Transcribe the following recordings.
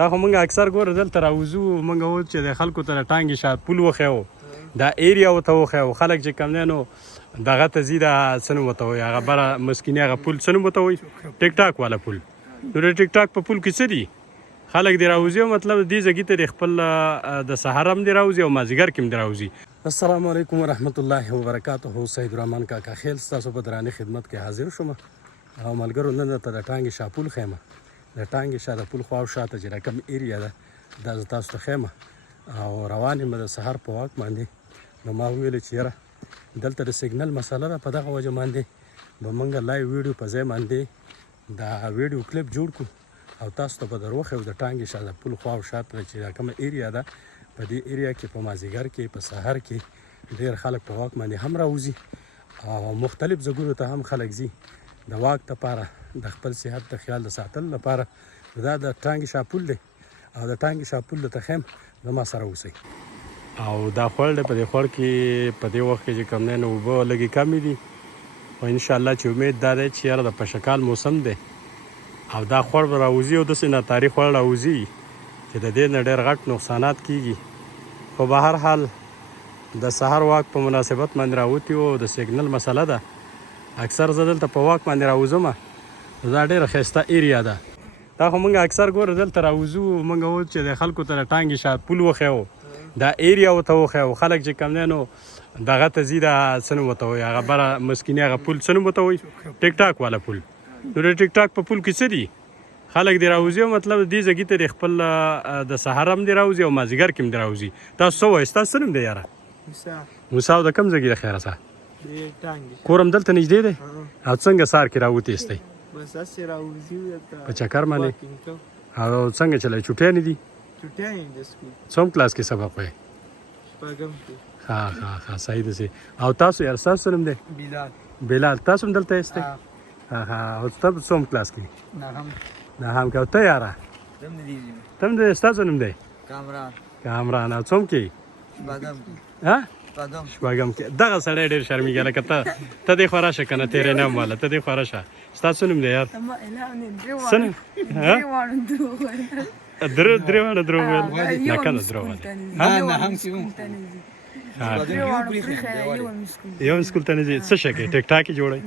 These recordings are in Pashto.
دا خو موږ اکثر ګوره دلته راوځو موږ و چې د خلکو ته د ټانګې شا پل وښیو دا ایریا ورته وښیو خلک چې کوم دی نو دغه ته ځي دا څه نوم ورته وایي هغه بره مسکیني هغه پل څه نوم ورته وایي ټیک ټاک والا پل نو د ټیک ټاک په پل کې څه دي خلک دې راوځي او مطلب دې ځای ته د خپل د سهار هم دې راوځي او مازدیګر کې هم دې راوځي. السلام علیکم ورحمت الله وبرکاته. سید الرحمن کاکا خیل ستاسو په درانه خدمت کې حاضر شوم او ملګرو نن ته د ټانګې شا پل خیمه د ټانګې شا د پل خوا او شاته چې کوم ایریا ده دا زه تاسو ته خیمه او روان یم د سهار په واک باندې نو ما وویل چې یاره دلته د سیګنل مسله ده په دغه وجه باندې به موږ لایو ویډیو په ځای باندې دا ویډیو کلیپ جوړ کړو او تاسو ته به در وښیو د ټانګې شا د پل خوا او شاته چې دا کومه ایریا ده په دې ایریا کې په مازدیګر کې په سهار کې ډېر خلک په واک باندې هم راوځي او مختلف ځایونو ته هم خلک ځي د واک دپاره د خپل صحت د خیال د ساتلو لپاره دا د ټانګې شا پل دی او د ټانګې شا پل ته خیم د ما سره اوسئ او دا خوړ دی په دې خوړ کې په دې وخت کې چې کوم دی نو اوبه لږې کمې دي او انشاءالله چې امید دا دی چې یاره د پشکال موسم دی او دا خوړ به راوځي او داسې ناتاري خوړ راوځي چې د دې نه ډېر غټ نقصانات کیږي خو به هر حال د سهار واک په مناسبت باندې راوتي او د سیګنل مسله ده اکثر زه دلته په واک باندې راوځم دا ډېره ښایسته ایریا ده دا خو موږ اکثر ګوره دلته راوځو موږ و چې د خلکو ته د ټانګې شا پل وښیو دا ایریا ورته وښیو خلک چې کوم دی نو دغه ته ځي دا څه نوم ورته وایي هغه بره مسکیني هغه پل څه نوم ورته وایي ټیک ټاک والا پل نو د ټیک ټاک په پل کې څه دي خلک دې راوځي او مطلب دې ځای ته د خپل د سهار هم دې راوځي او مازدیګر کې هم دې راوځي تاسو څه وایي ستاسو څه نوم دی یاره موسی او د کوم ځای د خیره څه کور هم دلته نږدې دی او څنګه سهار کې راوتېستی بس هسې راوځي په چکر باندې او څنګه چلی چوټیانې دي چوټیانې د سکول څوم کلاس کې سبق وایي شپږم کې ها صحیح ده او تاسو یار ستاسو څه نوم دی بلال تاسو هم دلته یاستئ او تاسو څوم کلاس کې نهم کې او ته یاره ته هم د ستاسو نوم دی کامران او څوم کې شپږم کې دغه سړی ډېر شرمېږي لکه ته دې خوا راشه که نه تېرې نه هم واله ته دې خوا راشه ستاسو نوم دی یار څه نوم درې واړه دروغ ویل نه که نه دروغ یو سکول ته نه ځې څه شی کوې ټیک ټاک یې جوړوئ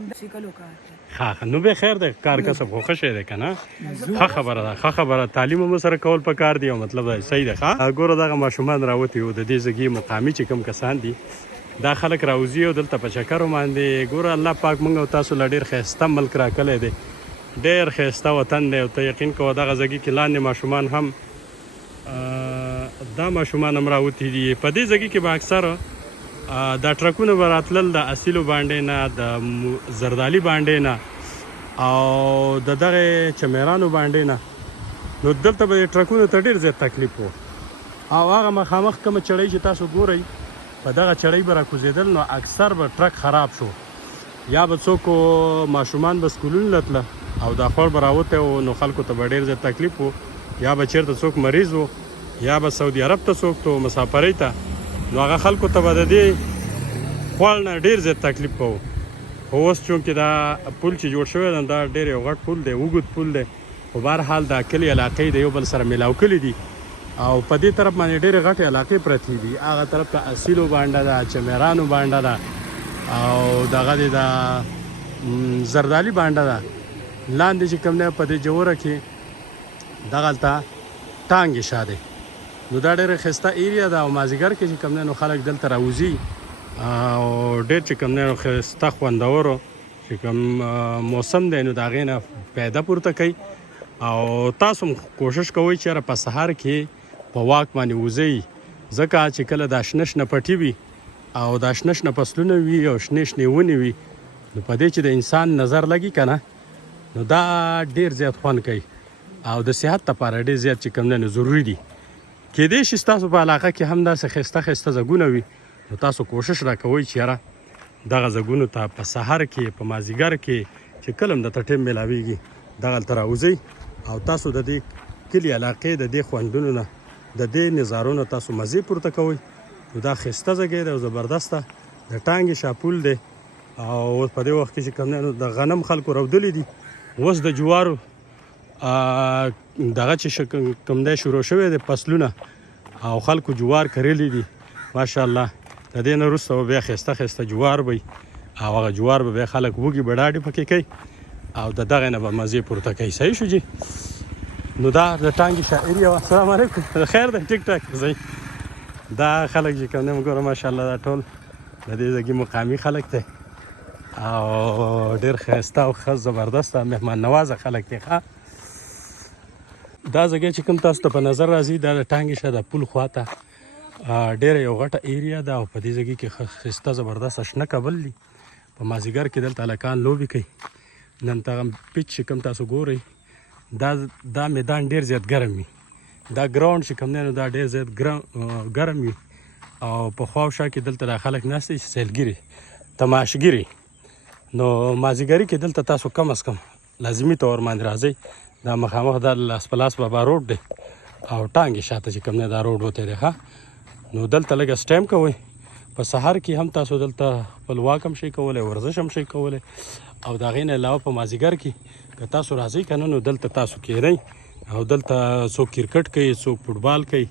نو به خیر دی کار کسب خو ښه شی دی که نه ښه خبره ده ښه خبره تعلیم هم سره کول پکار دی او مطلب صحیح ده ښه ګوره دغه ماشومان راوتي وو د دې ځایي مقامي چې کوم کسان دي دا خلک راوځي او دلته په چکرو باندې ګوره الله پاک موږ او تاسو له ډېر ښایسته ملک راکلی دی ډېر ښایسته وطن دی او ته یقین کوه دغه ځایي کې لاندې ماشومان هم دا ماشومان هم راوتي دي په دې ځایي کې به اکثر دا ټرکونه به راتلل د اصیلو باندې نه د زردالي باندې نه او د دغه چمیرانو باندې نه نو دلته به ټرکونو ته ډېر زیات تکلیف و او هغه مخامخ کومه چړۍ چې تاسو ګورئ په دغه چړۍ به راکوزېدل نو اکثر به ټرک خراب شو یا به څوک ماشومان به سکولونو ته تله او دا خوړ به راوتی و نو خلکو ته به ډېر زیات تکلیف و یا به چېرته څوک مریض و یا به سعودي عرب ته څوک تو مسافرۍ ته نو هغه خلکو ته به د دې خوړ نه ډېر زیات تکلیف کوو خو اوس چونکې دا پل چې جوړ شوی دی دا ډېر یو غټ پل دی اوږد پل دی خو بهرحال دا کلي علاقې د یو بل سره میلاو کلي دي او په دې طرف باندې ډېرې غټې علاقې پرتې دي هغه طرف ته اصیلو بانډه ده چمیرانو بانډه ده او دغه دی د زردالي بانډه ده لاندې چې کوم دی په دې جوړه کې دغلته ټانګې شا دی نو دا ډېره ښایسته ایریا ده او مازدیګر کې چې کوم دی نو خلک دلته راوځي او ډېر چې کوم دی نو ښایسته خوندورو چې کوم موسم دی نو د هغې نه پیدا پورته کوي او تاسو هم کوشش کوئ چې یاره په سهار کې په واک باندې وځئ ځکه چې کله دا شنه شنه پټي وي او دا شنه شنه فصلونه وي او شنې شنې ونې وي نو په دې چې د انسان نظر لګي که نه نو دا ډېر زیات خوند کوي او د صحت لپاره ډېر زیات چې کوم دی نو ضروري دي کیدای شي ستاسو په علاقه کې هم داسې ښایسته ښایسته ځایونه وي نو تاسو کوشش راکوئ چې یاره دغه ځایونو ته په سهار کې په مازدیګر کې چې کله هم درته ټایم میلاویږي دغلته راوځئ او تاسو د دې کلي علاقې د دې خوندونو نه د دې نظارو نه تاسو مزې پورته کوئ نو دا ښایسته ځای دی او زبردسته د ټانګې شا پل دی او په دې وخت کې چې کوم دی نو د غنم خلکو رودلی دي اوس د جوارو دغه چې کوم دی شروع شوی دی فصلونه او خلکو جوار کرلی دي ماشاءالله. د دې نه وروسته به بیا ښایسته ښایسته جوار وي او هغه جوار به بیا خلک وږي به ډاډې پکې کوي او د دغې نه به مزې پورته کوي. صحیح شو جي. نو دا د ټانګې شاعري وه. السلام علیکم. خیر دی ټیک ټاک صحیح. دا خلک چې کوم دی ګوره ماشاءالله دا ټول د دې ځایګي مقامي خلک دی او ډېر ښایسته او ښه زبردسته مهمان نوازه خلک دی. ښه دا ځای چې کوم تاسو ته په نظر راځي دا د ټانګې شا د پل خواته ډېره یو غټه ایریا ده او په دې ځای کې ښایسته زبردسته شنه کبل دي. په مازدیګر کې دلته هلکان لوبې کوي. نن ته پیچ چې کوم تاسو ګورئ دا میدان ډېر زیات ګرم وي. دا ګراوند چې کوم دی نو دا ډېر زیات ګرم وي او په خوا او شا کې دلته دا خلک ناست دي چې سیلګري تماشګري. نو مازدیګري کې دلته تاسو کم از کم لازمي طور باندې راځئ. دا مخامخ دا لاس په لاس بابا روډ دی او ټانګې شاته چې کوم دی دا روډ وتی دی. ښه نو دلته لږه سټیم کوئ. په سهار کې هم تاسو دلته خپل واک هم شئ کولی ورزش هم شئ کولی او د هغې نه علاوه په مازدیګر کې که تاسو راځئ که نه نو دلته تاسو کښېنئ او دلته څوک کرکټ کوي څوک فوټبال کوي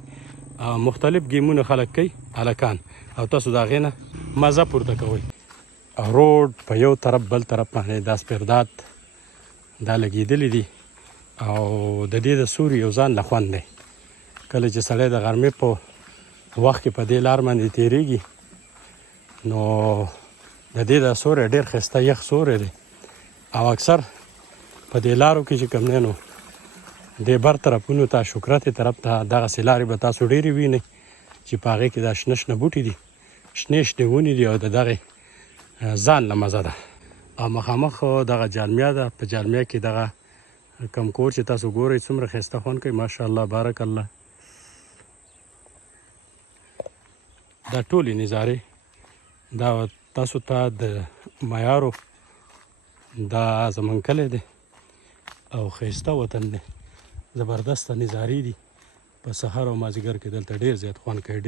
مختلف ګیمونه خلک کوي هلکان او تاسو د هغې نه مزه پورته کوئ. روډ په یو طرف بل طرف باندې دا سپیرداد دا لګېدلي دي او د دې د سوري یو ځان له خوند دی. کله چې سړی د غرمې په وخت کې په دې لار باندې تېرېږي نو د دې د سوری ډېر ښایسته یخ سوری دی او اکثر په دې لارو کې چې کوم دی نو دې بر طرفونو ته شکرتې طرف ته دغسې لارې به تاسو ډېرې وینئ چې په هغې کې دا شنه شنه بوټي دي شنې شنې ونې دي او د دغې ځان له مزه ده. او مخامخ دغه جالمیا ده. په جالمیا کې دغه کم کور چې تاسو ګورئ څومره ښایسته خوند کوي ماشاءالله بارک الله. دا ټولې نظارې دا تاسو ته د معیارو دا زمونږ کلی دی او ښایسته وطن دی. زبردسته نظارې دي په سهار او مازدیګر کې دلته ډېر زیات خوند کوي.